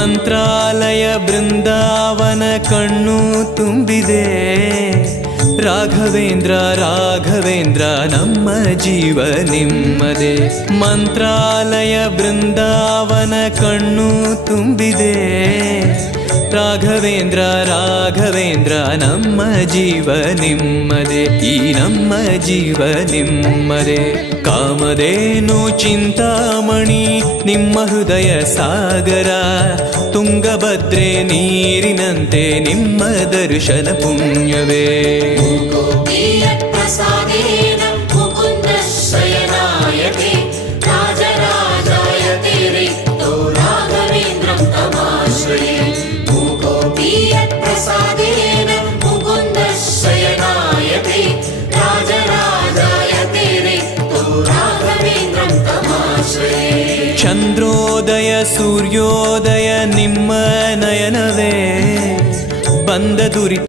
ಮಂತ್ರಾಲಯ ಬೃಂದಾವನ ಕಣ್ಣು ತುಂಬಿದೆ. ರಾಘವೇಂದ್ರ ರಾಘವೇಂದ್ರ ನಮ್ಮ ಜೀವ ನಿಮ್ಮದೇ. ಮಂತ್ರಾಲಯ ಬೃಂದಾವನ ಕಣ್ಣು ತುಂಬಿದೆ. ರಾಘವೇಂದ್ರ ರಾಘವೇಂದ್ರ ನಮ್ಮ ಜೀವ ನಿಮ್ಮದೇ. ಈ ನಮ್ಮ ಜೀವ ನಿಮ್ಮದೇ. ಕಾಮಧೇನು ಚಿಂತಾಮಣಿ ನಿಮ್ಮ ಹೃದಯ ಸಾಗರ. ತುಂಗಭದ್ರೆ ನೀರಿನಂತೆ ನಿಮ್ಮ ದರ್ಶನ ಪುಣ್ಯವೇ. ಚಂದ್ರೋದಯ ಸೂರ್ಯೋದಯ ನಿಮ್ಮ ನಯನವೇ. ಬಂದ ದುರಿತ